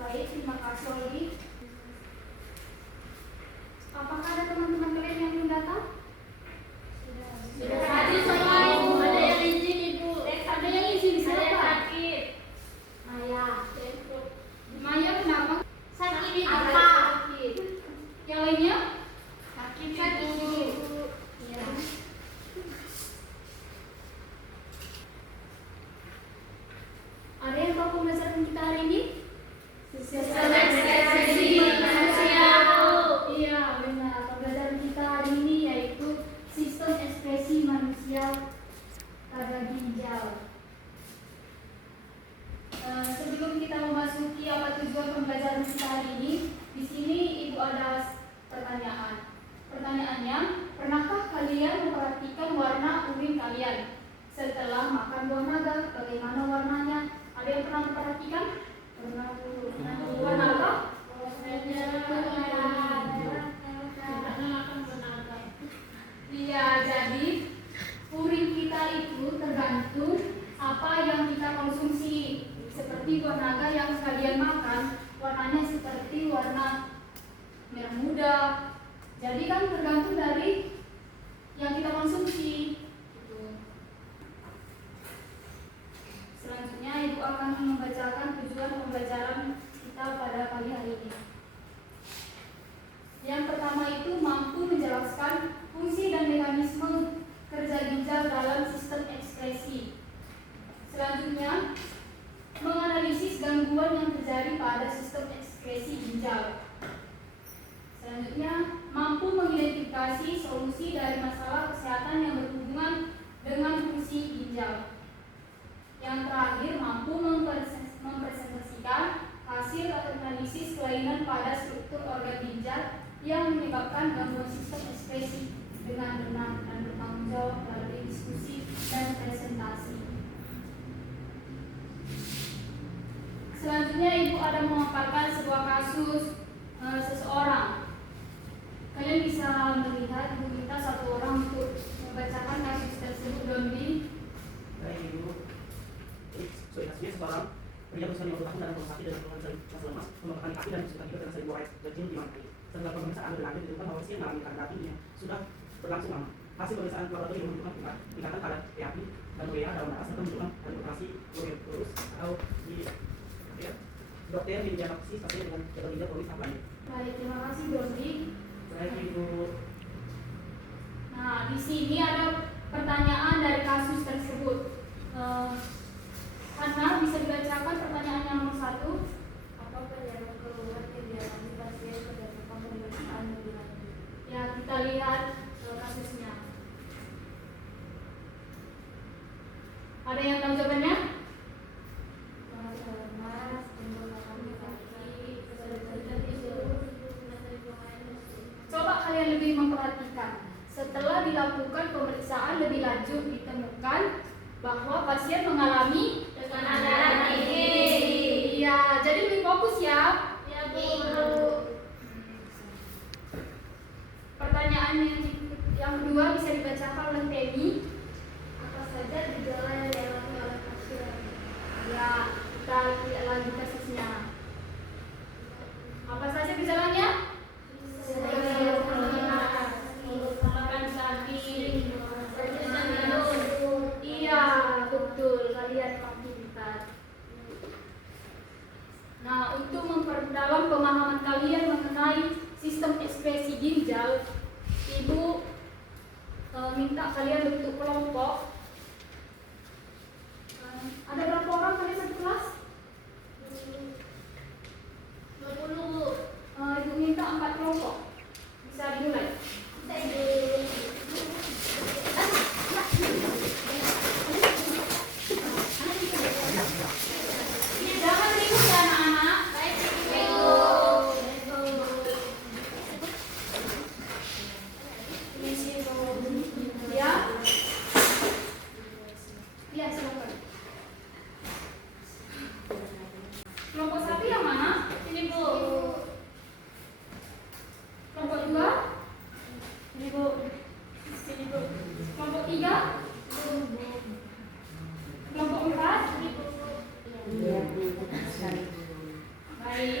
Baik, terima kasih Oli. Apakah ada teman-teman kalian yang belum datang? Sudah hadir semua Ibu. Ada yang izin Ibu. Ada yang izin, Ada yang siapa? sakit. Maya. Maya kenapa? Sakit Ibu. Apa? Sakit. Yang lainnya? Sakit Ibu. Ya. Ada yang tahu pembahasan kita hari ini? Sistem ekspresi manusia. Iya, benar. Pembelajaran kita hari ini yaitu sistem ekspresi manusia pada ginjal. Sebelum kita memasuki apa tujuan pembelajaran kita hari ini, di sini Ibu ada pertanyaan. Pertanyaannya, pernahkah kalian memperhatikan warna urin kalian setelah makan buah naga? Bagaimana warnanya? Ada yang pernah memperhatikan? Pernah dulu. Warna apa? Iya, jadi urin kita itu tergantung apa yang kita konsumsi. Seperti buah naga yang kalian makan, warnanya seperti warna merah muda. Jadi kan tergantung dari yang kita konsumsi. Selanjutnya Ibu akan membacakan tujuan pembelajaran kita pada pagi hari ini. Yang pertama itu mampu menjelaskan fungsi dan mekanisme kerja ginjal dalam sistem ekskresi. Selanjutnya, menganalisis gangguan yang terjadi pada sistem ekskresi ginjal. Selanjutnya, mampu mengidentifikasi solusi dari masalah kesehatan yang berhubungan dengan fungsi ginjal. Yang terakhir, mampu mempresentasikan hasil analisis kelainan pada struktur organ ginjal yang menyebabkan gangguan sistem ekspresi dengan benar dan bertanggung jawab melalui diskusi dan presentasi. Selanjutnya Ibu ada memaparkan sebuah kasus seseorang. Kalian bisa melihat Ibu minta satu orang untuk membacakan kasus tersebut. Dondi. Baik Ibu. Kasusnya seorang pria berusia 50 tahun dalam rumah sakit dengan keluhan rasa lemas, membengkakkan kaki dan kesulitan tidur karena sering buang air kecil di malam hari. Setelah pemeriksaan lebih lanjut ditemukan bahwa pasien mengalami kadar api yang sudah berlangsung lama. Hasil pemeriksaan laboratorium menunjukkan tingkatan kadar api dan urea dalam darah serta menunjukkan operasi glomerulus atau di dokter mendiagnosis pasien dengan gagal ginjal kronis tahap lanjut. Baik, terima kasih Dondi. Baik Ibu. Nah, di sini ada pertanyaan dari kasus tersebut. Hana, bisa dibacakan pertanyaan yang nomor 1? Apa penyebab keluhan yang dialami pasien berdasarkan pemeriksaan lebih lanjut? Ya, kita lihat kasusnya. Ada yang tahu jawabannya? Lemas, pembengkakan kaki, kesulitan tidur, Coba kalian lebih memperhatikan. Setelah dilakukan pemeriksaan lebih lanjut, ditemukan bahwa pasien mengalami tekanan darah tinggi. Iya, jadi lebih fokus ya. Ya Bu. Pertanyaan yang kedua bisa dibacakan oleh Temi. Apa saja gejala yang dialami oleh pasien? Ya, kita lihat lagi kasusnya. Apa saja gejalanya? Makan kaki, kesulitan tidur. Iya, betul. Kalian makin pintar. Nah, untuk memperdalam pemahaman kalian mengenai sistem ekspresi ginjal, Ibu minta kalian bentuk kelompok. Ada berapa orang kalian satu kelas? 20. Ibu minta 4 kelompok. Bisa dimulai. Jangan ribut ya anak-anak. Baik Ibu. Ya. Ya, silakan. Kelompok 1 yang mana? Ini Bu. Kelompok 2? Ini Bu. Ini Bu. Kelompok 3? Kelompok 4? Baik.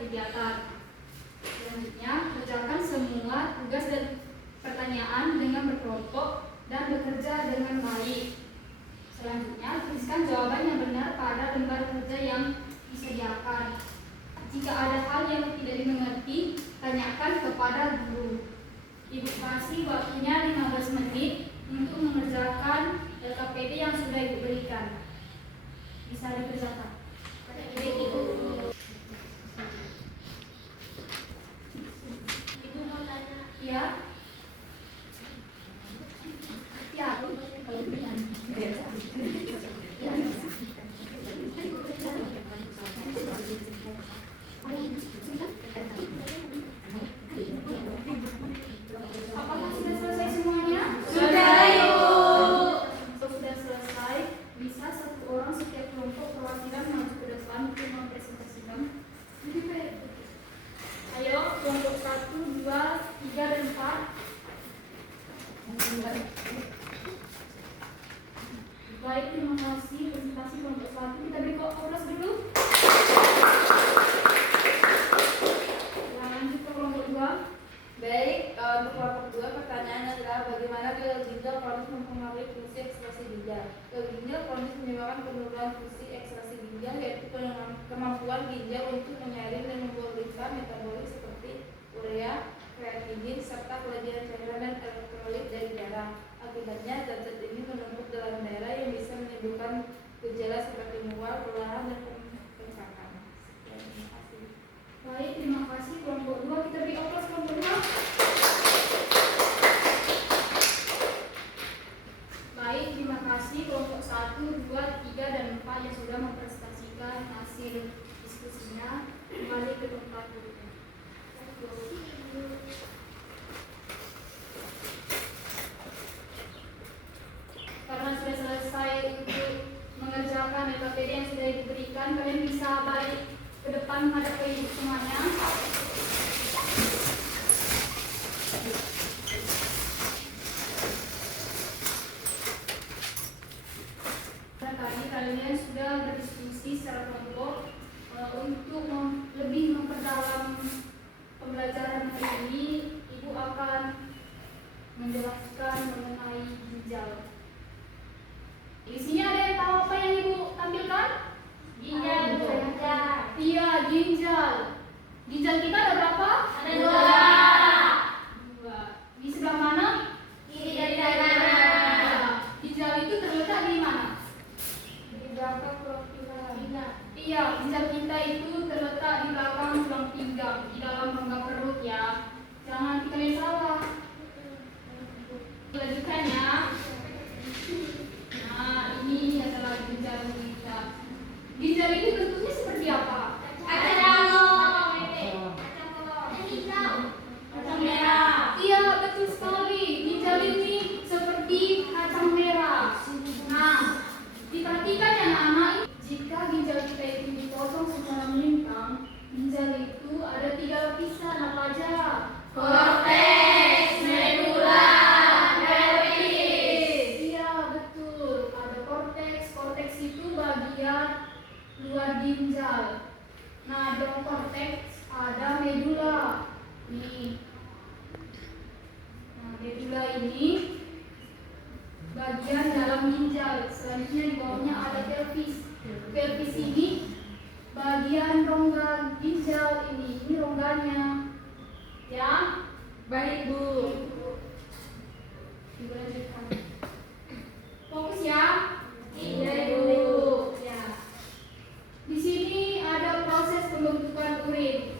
kegiatan. Selanjutnya, kerjakan semua tugas dan pertanyaan dengan berkelompok dan bekerja dengan baik. Selanjutnya, tuliskan jawaban yang benar pada lembar kerja yang disediakan. Jika ada hal yang tidak dimengerti, tanyakan kepada guru. Ibu kasih waktunya 15 menit untuk mengerjakan LKPD yang sudah Ibu berikan. Bisa dikerjakan. Ibu mau tanya. Ya. Ya. Apakah sudah selesai semuanya? Sudah, Ibu. Kalau sudah selesai, bisa satu orang setiap kelompok perwakilan maju ke depan untuk mempresentasikan. Ayo, kelompok 1, 2, 3, dan 4. Baik, terima kasih. Presentasi kelompok 1. Kita beri aplaus dulu. Lanjut ke kelompok 2. Baik, untuk kelompok 2 pertanyaannya adalah bagaimana gagal ginjal kronis mempengaruhi fungsi ekstraksi ginjal. Gagal ginjal kronis menyebabkan penurunan fungsi ekstraksi ginjal, yaitu kemampuan ginjal untuk menyaring dan membuang limfa metabolik seperti urea, kreatinin, serta kelebihan cairan dan elektrolit dari darah. Akibatnya, zat-zat ini menumpuk dalam darah yang bisa menimbulkan gejala seperti mual, kelelahan, dan pengsakan. Terima kasih. Baik, terima kasih kelompok 2. Kita beri aplaus kelompok 2. Baik, terima kasih kelompok 1, 2, 3, dan 4 yang sudah mempresentasikan hasil diskusinya. Kembali ke tempat duduknya. Karena sudah selesai untuk mengerjakan LKPD yang sudah diberikan, kalian bisa balik ke depan menghadap ke ibu semuanya. Tadi kalian sudah berdiskusi secara kelompok untuk lebih memperdalam pembelajaran hari ini. Ibu akan menjelaskan mengenai ginjal. Di sini ada yang tahu apa yang Ibu tampilkan? Ginjal. Iya, ginjal. Ginjal kita ada berapa? Ada 2. 2. Di sebelah mana? Kiri dan kanan. Ginjal itu terletak di mana? Di belakang tulang pinggang. Iya, ginjal kita itu terletak di belakang tulang pinggang, di dalam rongga perut ya. Jangan kalian salah. Lanjutkan ya. Nah, ini adalah ginjal kita. Ginjal ini bentuknya seperti apa? Kacang merah. Iya, betul sekali. Ginjal ini seperti kacang merah. Nah, diperhatikan ya anak-anak. Jika ginjal kita itu dipotong secara melintang, ginjal itu ada 3 lapisan. Apa aja? Korteks, medula, pelvis. Iya, betul. Ada korteks. Korteks itu bagian luar ginjal. Nah, dalam korteks ada medula. Nih. Nah, medula ini bagian dalam ginjal. Selanjutnya di bawahnya ada pelvis. Pelvis ini bagian rongga ginjal ini. Ini rongganya. Ya. Baik, Bu. Ibu lanjutkan. Fokus ya. Iya, Ibu. Ibu. Ya. Di sini ada proses pembentukan urin.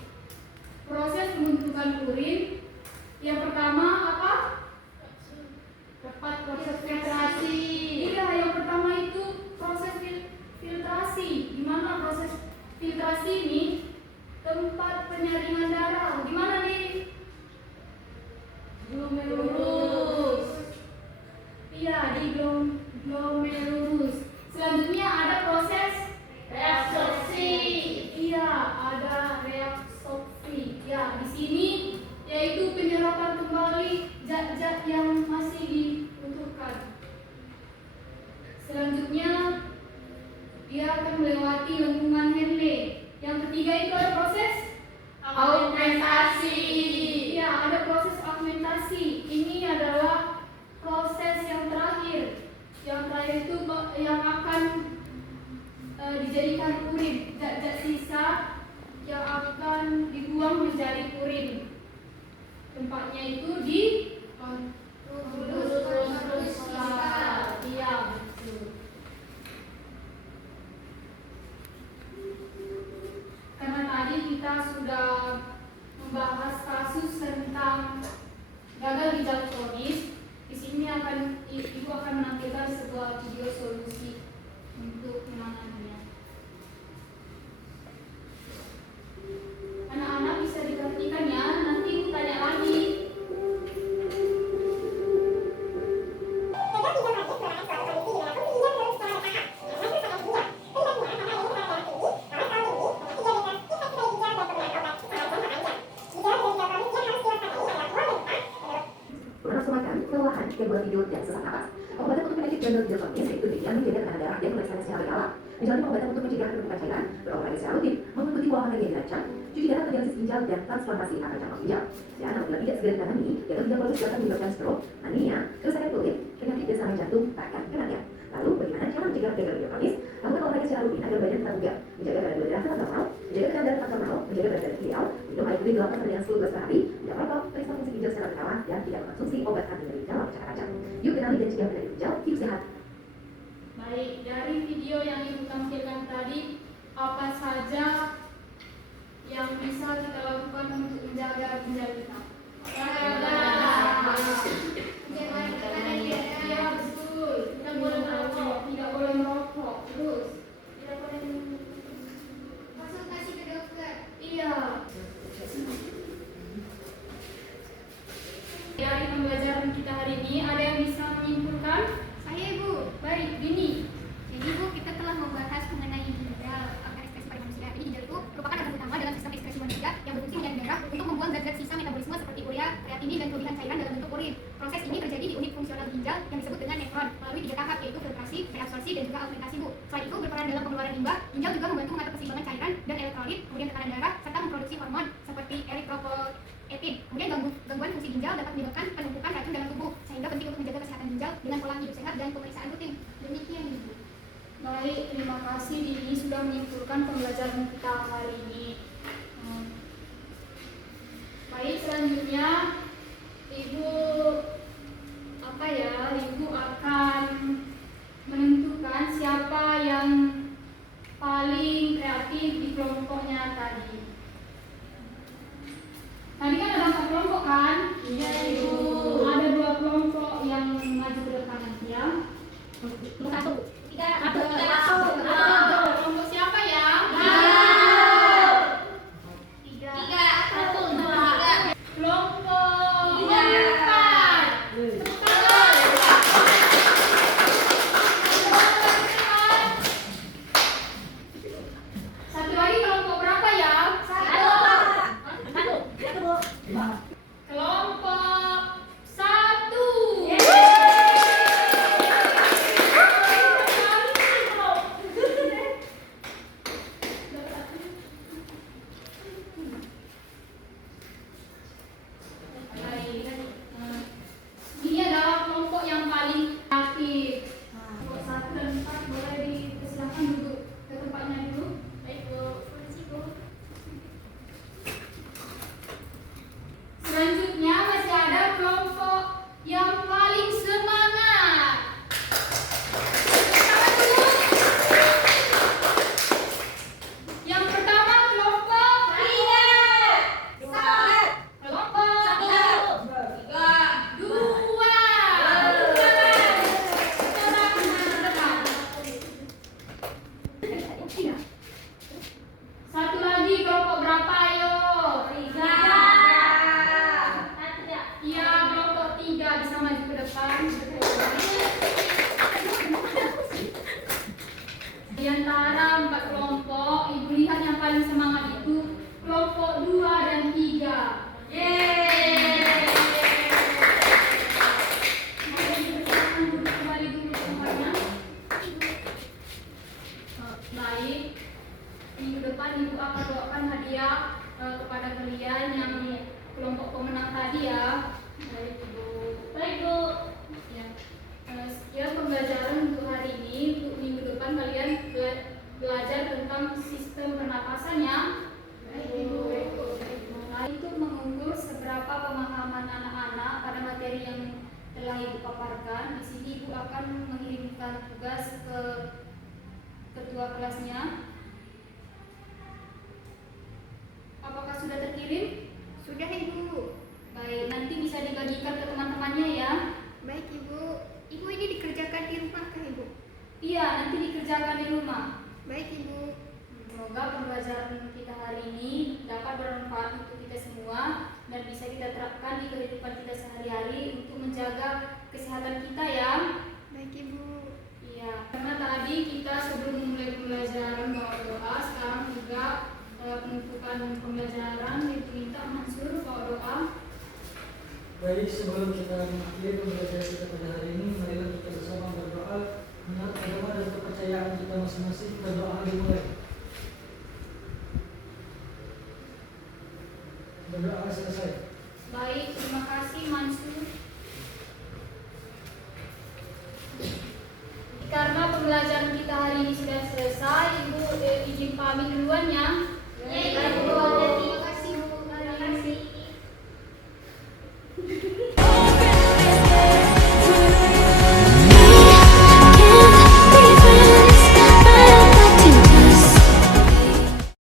Proses pembentukan urin yang pertama apa? Tepat, proses filtrasi. Iya, yang pertama itu proses filtrasi. Di mana proses filtrasi ini? Tempat penyaringan darah. Di mana nih? Glomerulus. Iya, di glomerulus. Selanjutnya ada proses Reabsorpsi. Iya, ada reabsorpsi. Ya, di sini yaitu penyerapan kembali zat-zat yang masih dibutuhkan. Selanjutnya dia akan melewati lengkungan Henle. Yang ketiga itu ada proses kita sudah membahas kasus tentang gagal ginjal kronis. Di sini Ibu akan menampilkan sebuah video solusi untuk menanganinya. Anak-anak bisa diperhatikan ya, nanti Ibu tanya lagi. Menafsumakan, kelelahan, gangguan tidur, dan sesak napas. Pengobatan untuk penyakit gagal ginjal kronis yaitu dengan menjaga tekanan darah dan pemeriksaan secara berkala. Menjalani pengobatan untuk mencegah penumpukan cairan, berolahraga secara rutin, mengikuti pola makan yang dirancang, cuci darah atau dialisis ginjal, dan transplantasi atau campak ginjal. Dan apabila tidak segera ditangani, gagal ginjal kronis dapat menyebabkan stroke, anemia, kerusakan kulit, penyakit dan serangan jantung, bahkan kematian. Lalu, bagaimana cara mencegah gagal ginjal kronis? Lakukan olahraga secara rutin agar badan tetap bugar, menjaga kadar gula darah tetap normal, menjaga tekanan darah tetap normal, menjaga berat badan ideal, minum air putih 8 sampai 10 gelas per hari, tidak merokok, periksa fungsi ginjal secara berkala, dan tidak mengkonsumsi obat anti nyeri dalam jangka panjang. Yuk kenali dan cegah penyakit ginjal, hidup sehat. Baik, dari video yang Ibu tampilkan tadi, apa saja yang bisa kita lakukan untuk menjaga ginjal kita? Ya, betul. Tidak boleh merokok, tidak boleh merokok. Terus, tidak boleh konsultasi ke dokter. Iya. Dari pembelajaran kita hari ini, ada yang bisa menyimpulkan? Saya Ibu. Baik, Dini. Jadi Bu, kita telah membahas mengenai ginjal, organ ekskresi pada manusia. Jadi ginjal itu merupakan organ utama dalam sistem ekskresi manusia yang berfungsi menjaga darah untuk membuang zat-zat sisa metabolisme seperti urea, kreatinin, dan kelebihan cairan dalam bentuk urin. Proses ini terjadi di unit fungsional ginjal yang disebut dengan nefron melalui 3 tahap, yaitu filtrasi, reabsorpsi, dan juga alimentasi Bu. Selain itu berperan dalam pengeluaran limbah, ginjal juga membantu mengatur keseimbangan cairan dan elektrolit, kemudian tekanan darah, serta memproduksi hormon seperti eritropoietin. Kemudian gangguan fungsi ginjal dapat menyebabkan penumpukan racun dalam tubuh, sehingga penting untuk menjaga kesehatan ginjal dengan pola hidup sehat dan pemeriksaan rutin. Demikian Ibu. Baik, terima kasih Dini sudah menyimpulkan pembelajaran kita hari ini. Baik, selanjutnya Ibu Ibu akan menentukan siapa yang paling kreatif di kelompoknya tadi. Tadi kan ada 4 kelompok kan? Iya Ibu. Ada 2 kelompok yang maju ke depan nanti ya. 1, 3, kelompok siapa ya? 3, 1, 2. Kelompok 4. Satu lagi kelompok berapa ya? 1. Kelompok 1. Ini adalah kelompok yang paling aktif. Kelompok 1 dan 4 boleh dipersilakan duduk ke tempatnya dulu. Baik Bu, permisi Bu. Selanjutnya masih ada kelompok yang paling semangat. Pertama dulu. Yang pertama kelompok 3. Kelompok 2. Satu lagi kelompok berapa ayo? 3. Iya, kelompok 3 bisa maju ke depan. Di antara 4 kelompok, Ibu lihat yang paling semangat itu kelompok 2 dan 3. Kembali dulu ke tempatnya. Baik. Minggu depan Ibu akan bawakan hadiah kepada kalian yang kelompok pemenang tadi ya. Baik Ibu. Baik Bu. Ya. Sekian pembelajaran untuk hari ini. Untuk minggu depan kalian belajar tentang sistem pernapasan ya. Baik Ibu. Nah, untuk mengukur seberapa pemahaman anak-anak pada materi yang telah Ibu paparkan, di sini Ibu akan mengirimkan tugas ke ketua kelasnya. semuanya ya. Baik Ibu. Ibu ini dikerjakan di rumah kah Ibu? Iya, nanti dikerjakan di rumah. Baik Ibu. Semoga pembelajaran kita hari ini dapat bermanfaat untuk kita semua dan bisa kita terapkan di kehidupan kita sehari-hari untuk menjaga kesehatan kita ya. Baik Ibu. Iya, karena tadi kita sebelum memulai pembelajaran bawa doa, sekarang juga penutupan pembelajaran diminta Mansur bawa doa. Baik, sebelum kita mengakhiri pembelajaran kita pada hari ini, marilah kita bersama berdoa menurut agama dan kepercayaan kita masing-masing. Berdoa dimulai. Berdoa selesai. Baik, terima kasih Mansur. Karena pembelajaran kita hari ini sudah selesai, Ibu izin pamit duluan ya.